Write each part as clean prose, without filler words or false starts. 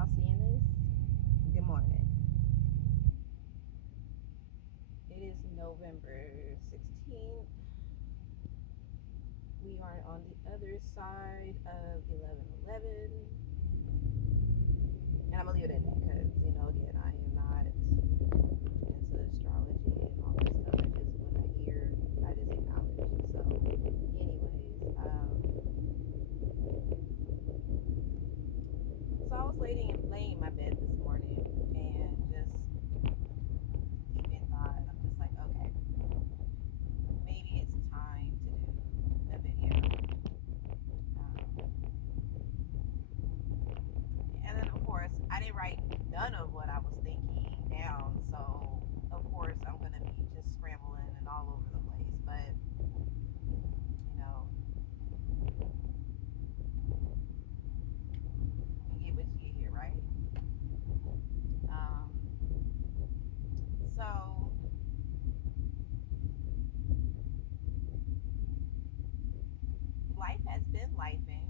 y'all seeing this? Good morning. It is November 16th. We are on the other side of 11:11. And I'm going to leave it at that because, again, I am not into astrology and all this stuff. I just, when I hear, I just acknowledge. So, anyways, so I was laying in my bed this morning and just deep in thought, I'm just like, okay, maybe it's time to do a video. And then, of course, I didn't write none of what I was thinking down. So, of course, I'm going to be just scrambling and all over the place. But, you know, you get what you get here, right? Um, so, life has been lifing,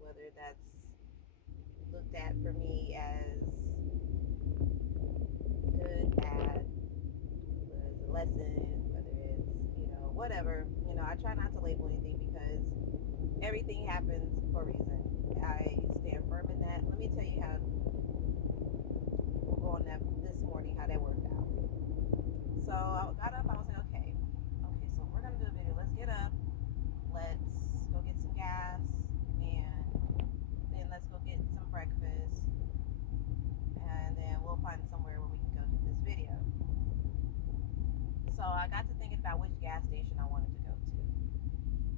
whether that's looked at for me as good, bad, whether it's a lesson, whether it's, whatever. I try not to label anything because everything happens for a reason. I stand firm in that. Let me tell you how we'll go on that this morning, how that worked out. So I got up, I was like, okay, so we're gonna do a video. Let's get up, let's go get some gas, and then let's go get some breakfast, and then we'll find somewhere where we can go do this video. So I got to thinking about which gas station I wanted to go to.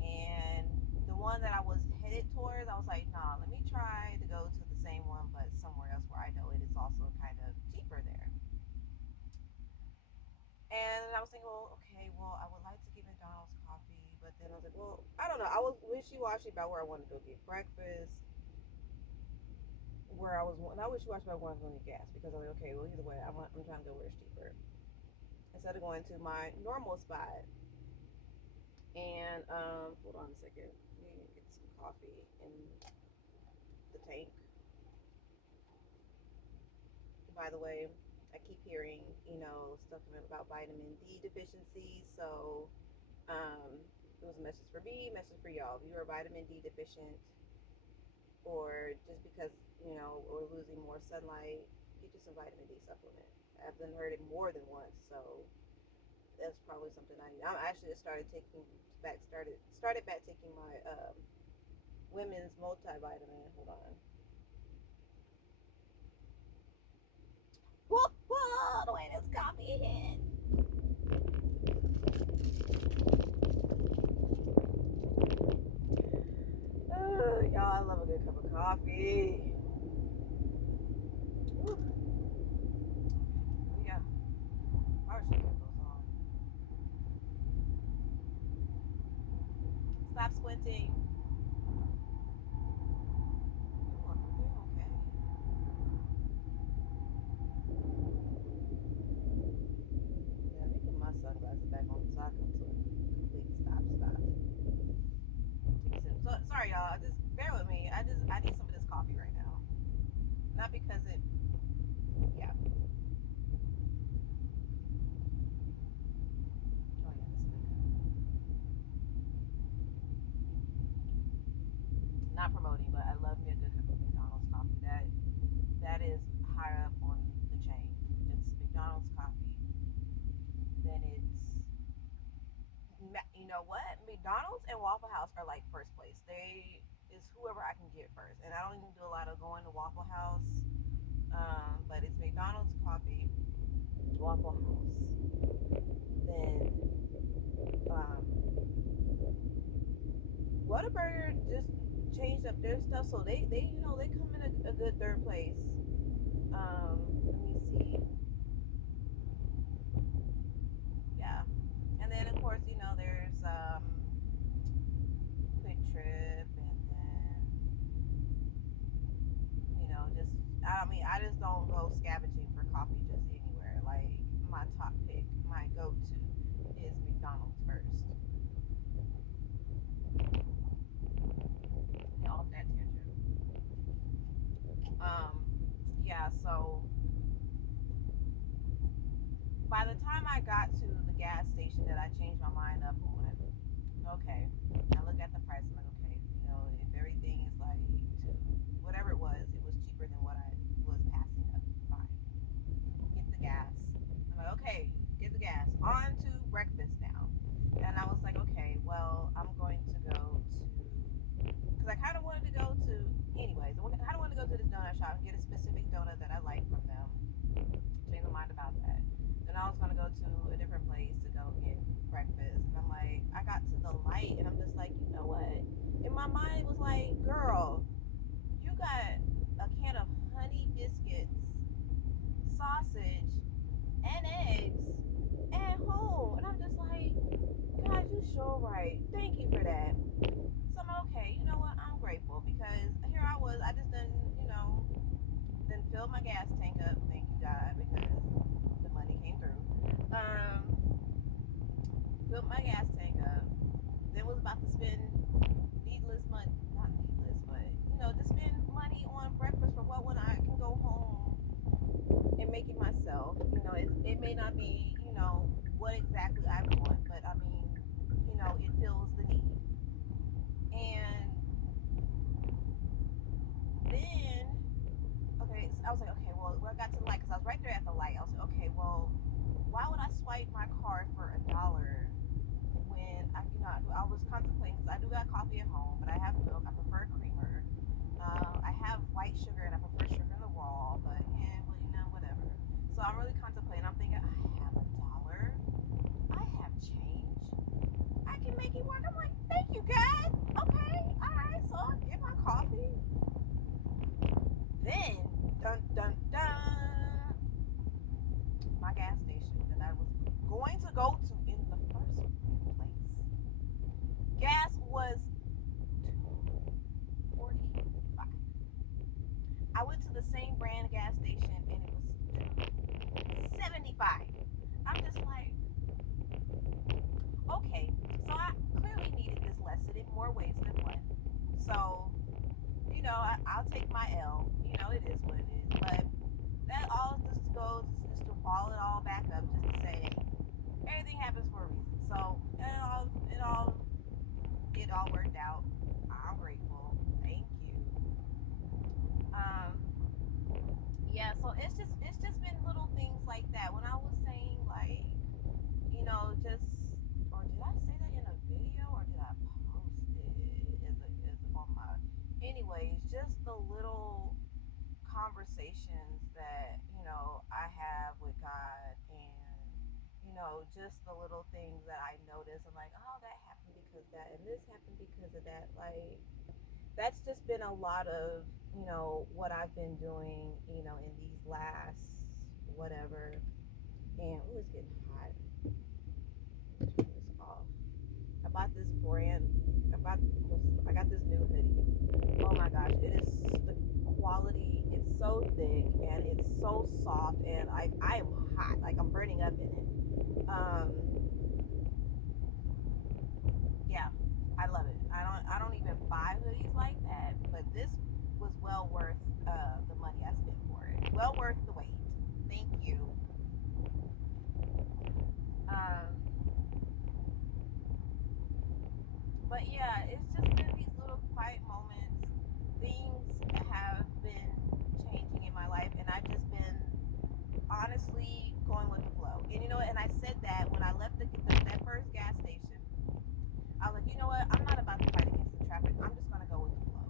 And the one that I was headed towards, I was like, nah, let me try to go to the same one, but somewhere else where I know it is also kind of cheaper there. And I was thinking, well, okay, well, I would like to get McDonald's coffee, but then I was like, well, I don't know. I was wishy-washy about where I wanted to go get breakfast, where I was, not wishy-washy about where I was going to get gas, because I was like, okay, well, either way, I'm trying to go where it's cheaper. Instead of going to my normal spot. And hold on a second. Let me get some coffee in the tank. By the way, I keep hearing, stuff about vitamin D deficiency. So it was a message for me, message for y'all. If you are vitamin D deficient, or just because, we're losing more sunlight, get you some vitamin D supplement. I've been heard it more than once, so that's probably something I need. I'm actually just started back taking my women's multivitamin. Hold on. Whoa, whoa, the way this coffee hit. Y'all, I love a good cup of coffee. Woo. Yeah, I should get those on. Stop squinting. Ooh, I hope they're okay. Yeah, let me put my sunglasses back on so I come to a complete stop. Take a sip. So, sorry, y'all. Just bear with me. I need some of this coffee right now. Not because it. Yeah. Oh yeah, this is good. Not promoting, but I love me a good cup of McDonald's coffee. That is higher up on the chain. It's McDonald's coffee. Then it's, you know what? McDonald's and Waffle House are like first place. They is whoever I can get first, and I don't even do a lot of going to Waffle House. But it's McDonald's coffee, Waffle House. Then um, Whataburger just changed up their stuff, so they come in a good third place. Let me see. Yeah, and then of course there's Quick Trip, and then just I just don't go scavenging for coffee just anywhere. Like my top pick, my go-to is McDonald's first. Off that tangent. okay. I look at the price. I'm like, okay, if everything is like to whatever it was cheaper than what I was passing up. Fine. Get the gas. I'm like, okay, get the gas. On to breakfast now. And I was like, okay, well, I'm going to go to, because I kind of wanted to go to, anyways, I kind of wanted to go to this donut shop and get a specific donut that I like from them. Change my mind about that. Then I was going to go to a different place to go get breakfast. And I'm like, I got to the light and I'm just like, you know what? In my mind, it was like, girl, you got a can of honey biscuits, sausage, and eggs at home. And I'm just like, God, you sure right. Thank you for that. So I'm like, okay, you know what? I'm grateful because here I was, I just then filled my gas tank up. Thank you, God, because the money came through. Filled my gas tank up. Then was about to spend needless money, not needless, but to spend money on breakfast for what when I can go home and make it myself. It may not be, what exactly I want, but I mean, it fills the need. And then, okay, so I was like, okay, well, when I got to the light, because I was right there at the light, I was like, okay, well, why would I swipe my card for $1 when I was contemplating because I do got coffee at home, but I have milk. I prefer creamer. I have white sugar and I prefer sugar in the raw, but yeah, well, whatever. So I'm really contemplating. I'm thinking, I have $1. I have change. I can make it work. I'm like, thank you, God. Okay, all right. So I get my coffee. Then, dun dun dun, my gas station that I was going to go to in the first place. Gas was $2.45. I went to the same brand gas station and it was $2.75. I'm just like, okay, so I clearly needed this lesson in more ways than one. So, I'll take my L. It is what it is. But that all just goes just to ball it all back up, just to say everything happens for a reason. So it all worked out. I'm grateful. Thank you. Um, yeah. So it's just been little things like that. When I was saying like, just or did I say that in a video or did I post it as on my? Anyways, just the little conversations that I have with God and just the little things that I notice. I'm like, oh, that happened because that and this happened because of that. Like that's just been a lot of what I've been doing in these last whatever. And it's getting hot. Turn this off. I bought this brand. I got this new hoodie. Oh my gosh, it is the quality. It's so thick and it's so soft, and I am hot. Like I'm burning up in it. Yeah, I love it. I don't even buy hoodies like that, but this was well worth the money I spent for it. Well worth the wait. Thank you. Um, but yeah, it's just been these little quiet moments. Things have been changing in my life, and I've just been honestly going with the flow. And and I said that when I left that first gas station, I was like, you know what? I'm not about to fight against the traffic. I'm just gonna go with the flow.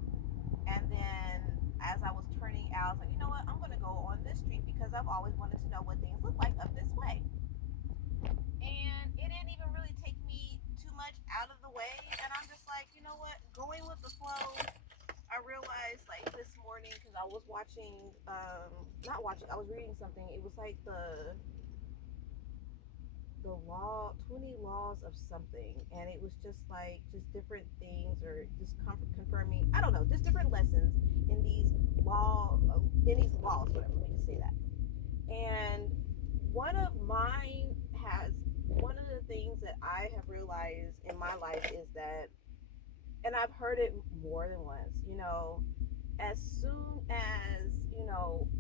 And then as I was turning out, I was like, you know what? I'm gonna go on this street because I've always wanted to know what things look like up this way. And it didn't even really take me too much out of the way. And I'm just like, you know what? Going with the flow. I realized like this morning because I was watching, not watching, I was reading something. It was like the law 20 laws of something, and it was just like just different things or just confirming, I don't know, just different lessons in these laws, whatever, let me just say that. And one of mine has one of the things that I have realized in my life is that, and I've heard it more than once, as soon as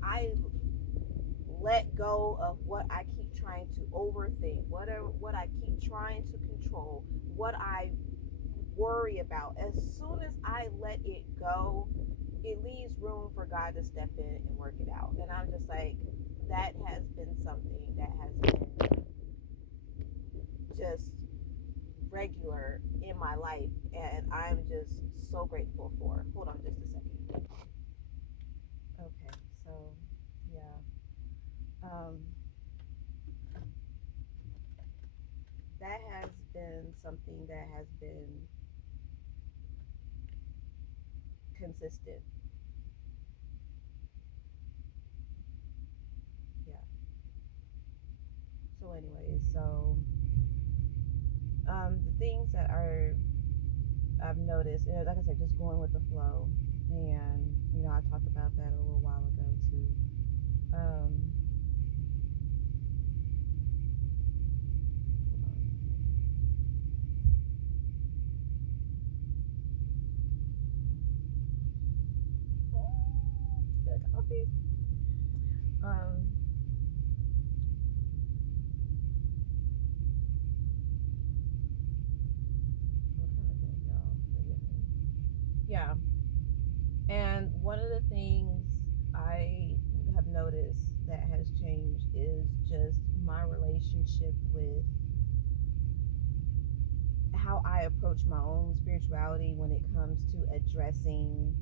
I let go of what I keep trying to overthink, what I keep trying to control, what I worry about. As soon as I let it go, it leaves room for God to step in and work it out. And I'm just like, that has been something that has been just regular in my life, and I'm just so grateful for. Hold on just a second. Okay, so yeah. Um, that has been something that has been consistent. Yeah. So, anyways, the things that are I've noticed, like I said, just going with the flow, and I talked about that a little while ago too. Um, coffee. Um, I'm trying to think, y'all. Forgive me. Yeah, and one of the things I have noticed that has changed is just my relationship with how I approach my own spirituality when it comes to addressing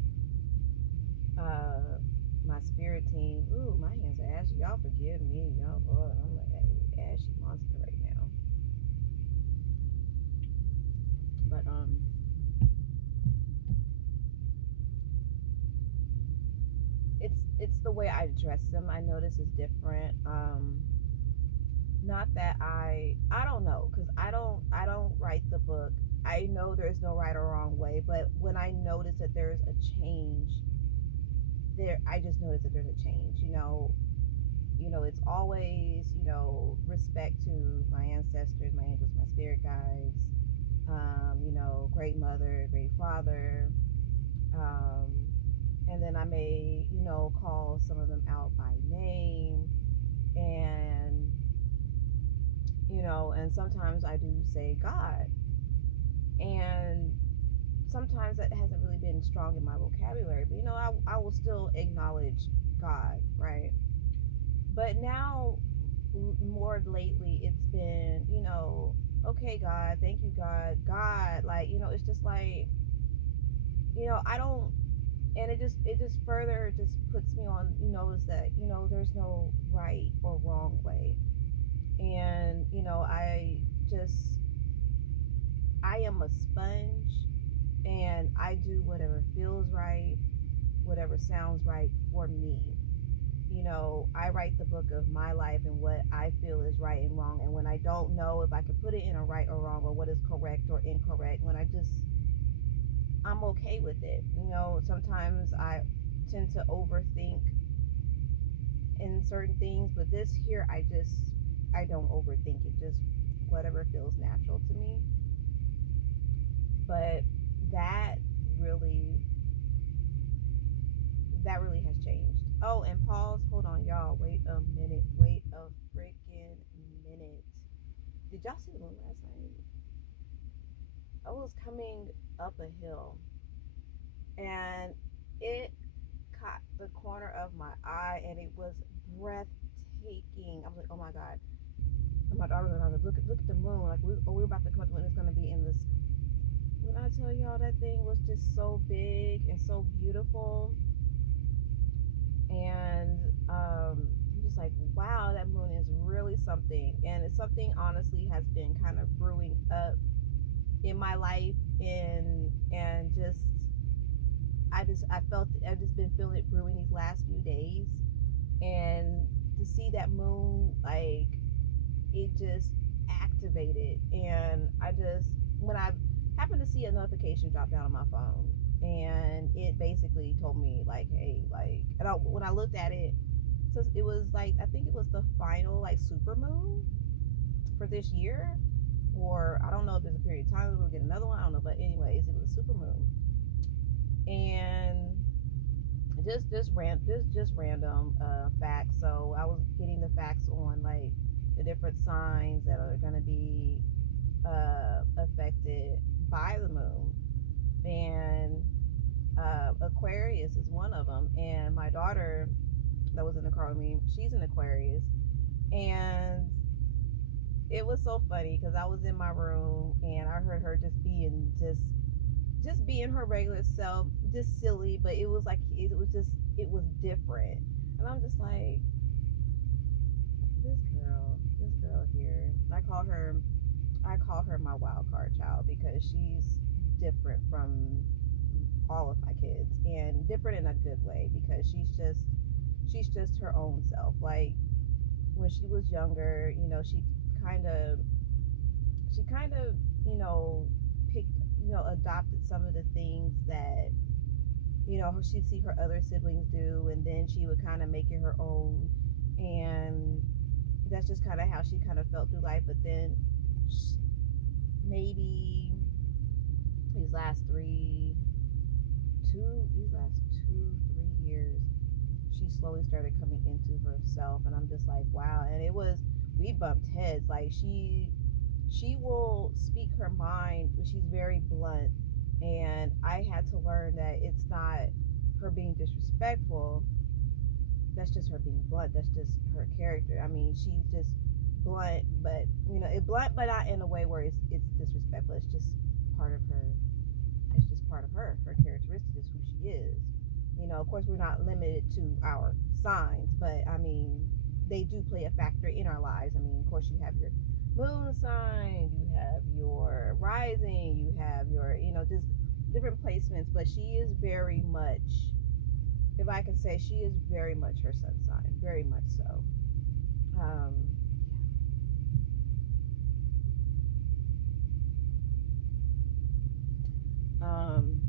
uh my spirit team. Ooh, my hands are ashy. Y'all forgive me, y'all. Lord, I'm like an ashy monster right now. But it's the way I address them. I notice is different. Not that I don't know, because I don't write the book. I know there's no right or wrong way, but when I notice that there's a change there, I just notice that there's a change. It's always, respect to my ancestors, my angels, my spirit guides, great mother, great father, um, and then I may, call some of them out by name, and and sometimes I do say God, and sometimes that hasn't really been strong in my vocabulary, but I will still acknowledge God, right? But now, more lately, it's been, okay, God, thank you, God, like, it's just like, I don't, and it just further just puts me on, is that, there's no right or wrong way. And, just, I am a sponge, and I do whatever feels right, whatever sounds right for me. I write the book of my life and what I feel is right and wrong. And when I don't know if I could put it in a right or wrong, or what is correct or incorrect, I'm okay with it. Sometimes I tend to overthink in certain things, but this here, I don't overthink it. Just whatever feels natural to me. But that really, that really has changed. Oh, and pause. Hold on, y'all. Wait a minute. Wait a freaking minute. Did y'all see the moon last night? I was coming up a hill, and it caught the corner of my eye, and it was breathtaking. I was like, oh my God. And my daughter was like, look at the moon. Like, we're about to come up when it's going to be in this. When I tell y'all, that thing was just so big and so beautiful. And I'm just like, wow, that moon is really something. And it's something, honestly, has been kind of brewing up in my life, and I've just been feeling it brewing these last few days. And to see that moon, like, it just activated. And when I happened to see a notification drop down on my phone, and it basically told me, like, hey, like, when I looked at it, so it was like, I think it was the final, like, super moon for this year, or I don't know if there's a period of time we'll get another one, I don't know, but anyways, it was a super moon. And just random facts. So I was getting the facts on, like, the different signs that are going to be affected by the moon, and Aquarius is one of them. And my daughter that was in the car with me, she's an Aquarius, and it was so funny because I was in my room and I heard her just being her regular self, just silly, but it was different, and I'm just like, this girl here. I call her my wild card child because she's different from all of my kids, and different in a good way because she's just her own self. Like when she was younger, kind of she kind of you know picked adopted some of the things that she'd see her other siblings do, and then she would kind of make it her own, and that's just kind of how she kind of felt through life. But then maybe these last three these last 2 3 years, she slowly started coming into herself, and I'm just like, wow. And it was, we bumped heads. Like she will speak her mind, but she's very blunt, and I had to learn that it's not her being disrespectful. That's just her being blunt. That's just her character. I mean, she's just blunt, but it blunt, but not in a way where it's disrespectful. It's just part of her. It's just part of her. Her characteristic is who she is. Of course, we're not limited to our signs, but I mean, they do play a factor in our lives. I mean, of course, you have your moon sign, you have your rising, you have your, just different placements, but she is very much, if I can say, she is very much her sun sign, very much so. Um, um,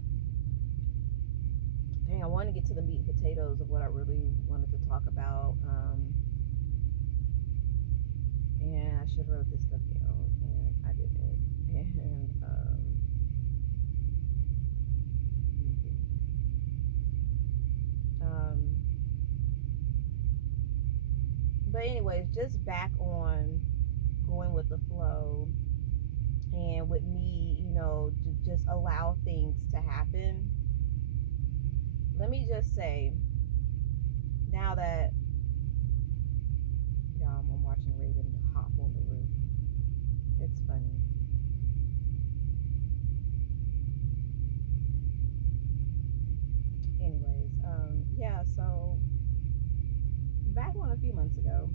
Dang, I want to get to the meat and potatoes of what I really wanted to talk about. And I should have wrote this stuff down, and I didn't. And um, but anyways, just back on going with the flow, and with me, to just allow things to happen. Let me just say, now that I'm watching Raven hop on the roof. It's funny. Anyways, yeah. So back on a few months ago,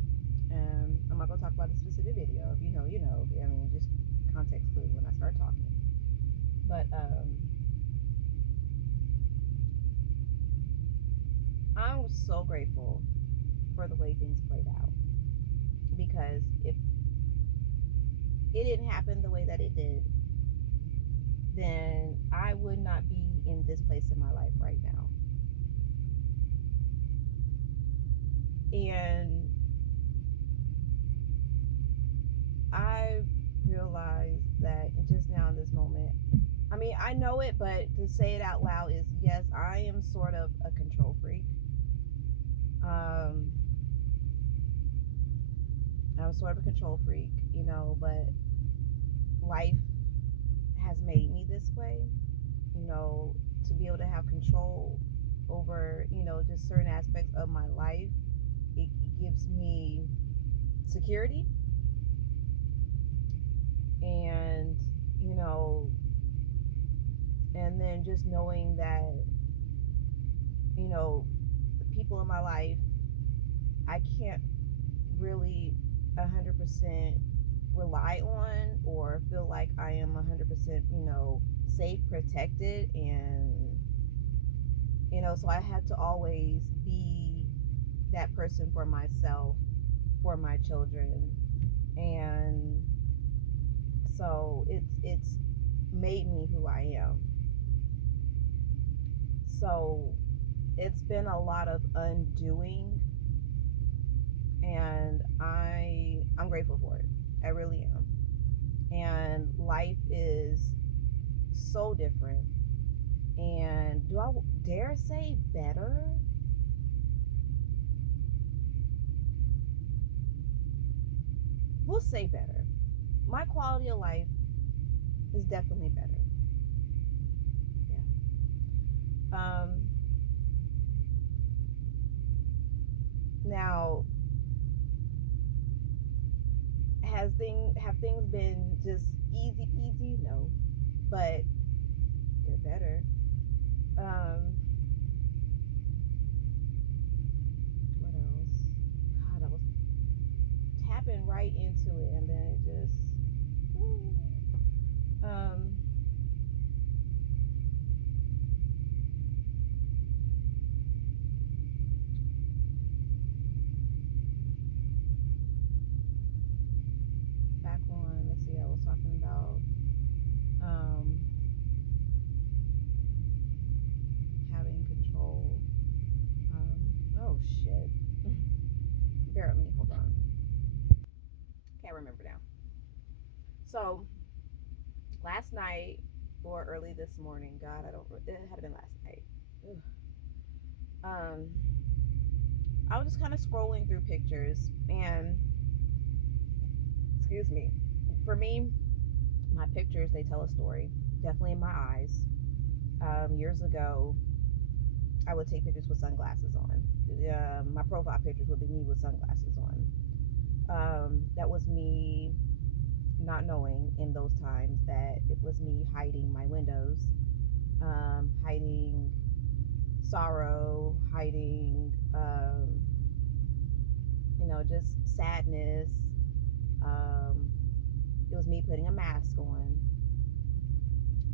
I'm not gonna talk about a specific video. If you know, you know. I mean, just context clue when I start talking. But I'm so grateful for the way things played out, because if it didn't happen the way that it did, then I would not be in this place in my life right now. And I've realized that just now in this moment, I mean, I know it, but to say it out loud is, yes, I am sort of a control freak. Um, I'm sort of a control freak, but life has made me this way, to be able to have control over, just certain aspects of my life. It gives me security, and, you know, and then just knowing that, the people in my life, I can't really 100% rely on or feel like I am 100%, safe, protected, and so I had to always be that person for myself, for my children, and so it's made me who I am. So it's been a lot of undoing, and I'm grateful for it. I really am. And life is so different. And do I dare say better? We'll say better. My quality of life is definitely better. Um, Now, have things been just easy peasy? No, but they're better. Um, what else? God, I was tapping right into it, and then it just. Um, Back on. Let's see. I was talking about um having control. Um, oh shit. Bear with me. Hold on. Can't remember now. So last night or early this morning. God, I don't. It had been last night. Ugh. Um, I was just kind of scrolling through pictures, and excuse me, for me, my pictures they tell a story. Definitely in my eyes. Years ago, I would take pictures with sunglasses on. My profile pictures would be me with sunglasses on. That was me not knowing in those times that it was me hiding my windows, hiding sorrow, hiding, just sadness. Um, it was me putting a mask on.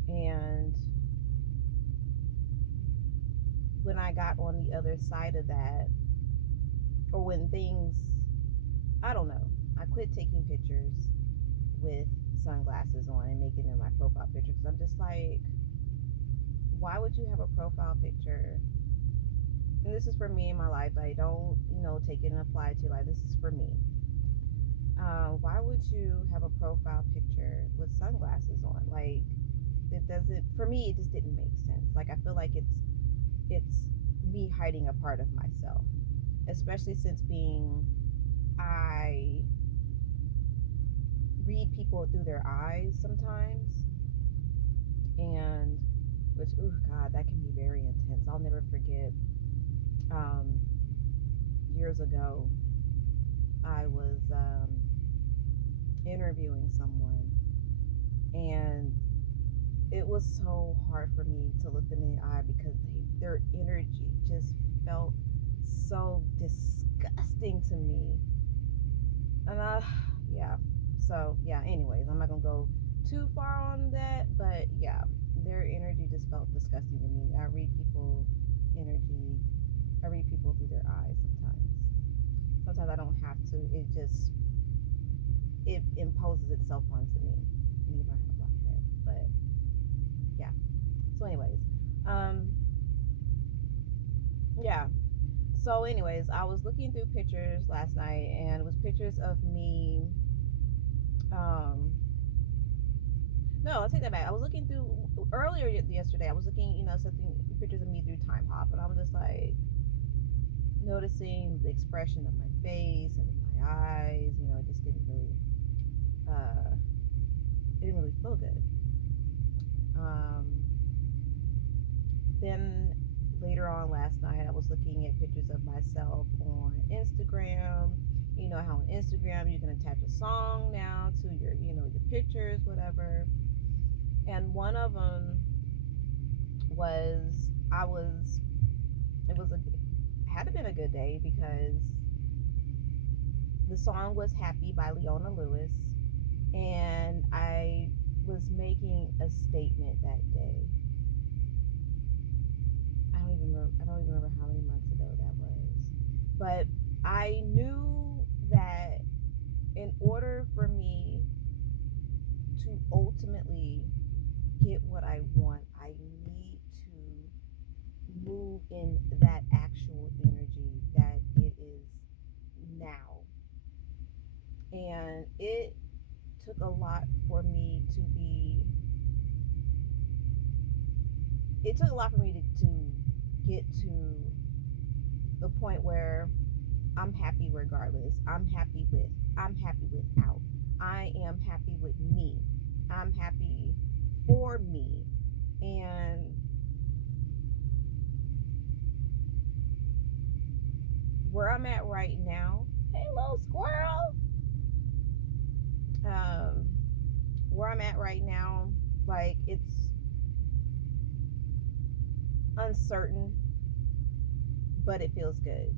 And when I got on the other side of that, or when things, I don't know, I quit taking pictures with sunglasses on and making them my profile picture because I'm just like, why would you have a profile picture? And this is for me in my life. I don't, take it and apply it to like this is for me. Why would you have a profile picture with sunglasses on? Like, it doesn't. For me, it just didn't make sense. Like, I feel like it's me hiding a part of myself, especially since being I read people through their eyes sometimes, and which, oh God, that can be very intense. I'll never forget. Um, Years ago, I was interviewing someone, and it was so hard for me to look them in the eye because their energy just felt so disgusting to me. And yeah. So yeah. Anyways, I'm not gonna go too far on that, but yeah, their energy just felt disgusting to me. Energy. I read people through their eyes sometimes. Sometimes I don't have to. It imposes itself onto me. I need to learn how to block that. But yeah. So anyways, um, yeah. So anyways, I was looking through pictures last night, and it was pictures of me. Um, no, I'll take that back. I was looking through earlier yesterday. I was looking, something pictures of me through Time Hop, and I'm just like noticing the expression of my face and my eyes. It just uh, it didn't really feel good. Um, then later on last night, I was looking at pictures of myself on Instagram. You know how on Instagram you can attach a song now to your pictures, whatever. And one of them was I was it was a had to been a good day because the song was "Happy" by Leona Lewis, and I was making a statement that day. I don't even remember how many months ago that was. But I knew that in order for me to ultimately get what I want, I need to move in that actual energy that it is now. And it took a lot for me to be it took a lot for me to get to the point where I'm happy regardless. I'm happy without. I am happy with me. I'm happy for me. And where I'm at right now, hey little squirrel. Um, where I'm at right now, like it's uncertain, but it feels good.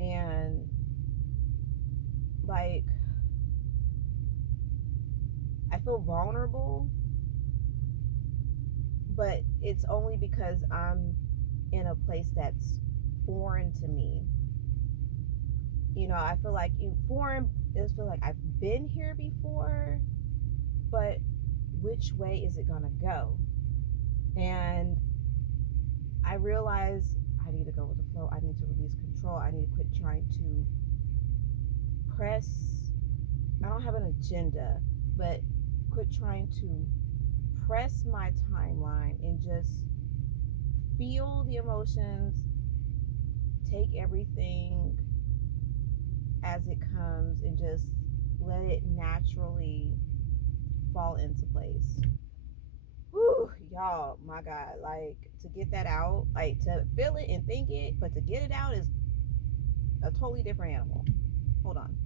And like I feel vulnerable, but it's only because I'm in a place that's foreign to me. You know, I feel like foreign. I feel like I've been here before, but which way is it gonna go? And I realize I need to go with the flow. I need to release control. I need to quit trying to press. I don't have an agenda, but quit trying to press my timeline and just feel the emotions, take everything as it comes, and just let it naturally fall into place. Whew, y'all, my God, like to get that out, like to feel it and think it, but to get it out is a totally different animal. Hold on.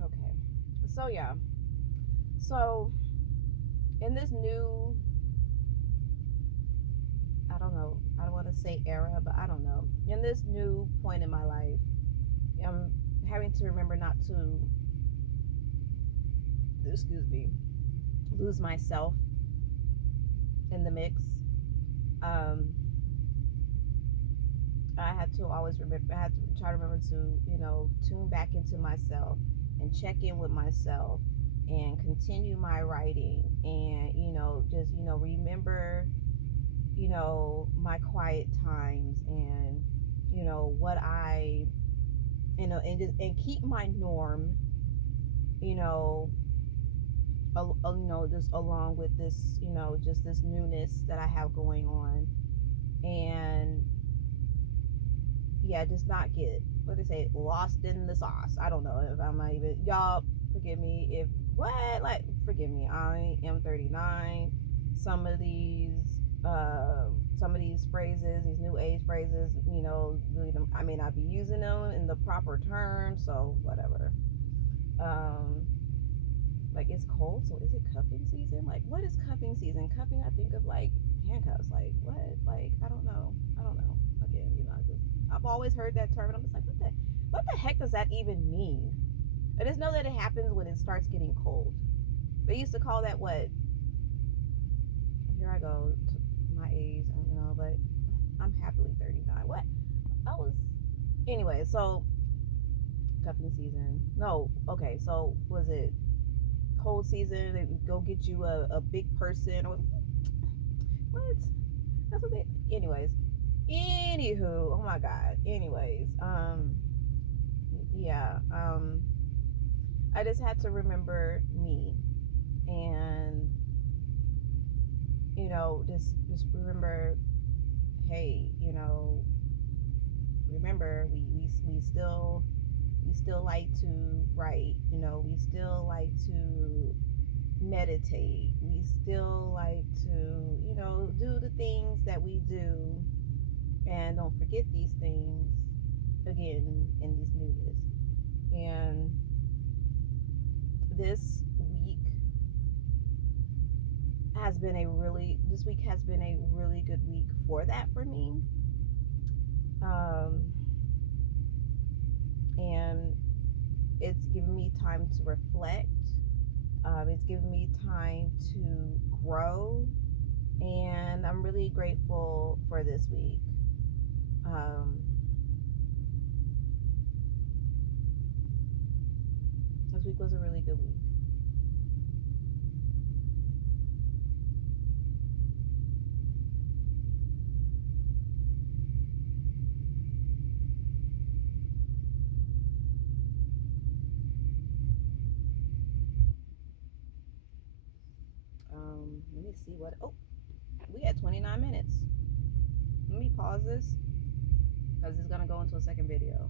Okay. So, yeah. So, in this new, I don't know, I don't want to say era, but I don't know. In this new point in my life, I'm having to remember not to, excuse me, lose myself in the mix. Um, I had to always remember, I had to try to remember to, tune back into myself and check in with myself and continue my writing and, just, remember, my quiet times and, what and just, and keep my norm, you know, just along with this, just this newness that I have going on. And yeah, just not get what they say, lost in the sauce. I don't know if I'm not even y'all. Forgive me if what like forgive me. I am 39. Some of these some of these phrases, these new age phrases, really, I may not be using them in the proper terms, so whatever. Um, like it's cold, so is it cuffing season? Like what is cuffing season? Cuffing, I think of like handcuffs. Like what? Like I don't know. I don't know. Again, I've always heard that term, and I'm just like, what the heck does that even mean? I just know that it happens when it starts getting cold. They used to call that what? Here I go, my age, I don't know, but I'm happily 39. What? I was anyway. So cuffing season. No, okay. So was it cold season? They go get you a big person or what? That's what they. Anyways, anywho, oh my god. Anyways, yeah. I just had to remember me and just remember, hey, remember we still like to write, we still like to meditate, we still like to, do the things that we do, and don't forget these things again in this newness. And this week this week has been a really good week for that for me. Um, and it's given me time to reflect. It's given me time to grow, and I'm really grateful for this week. Um, this week was a really good week. Let me see what. Oh, we had 29 minutes. Let me pause this because it's gonna go into a second video.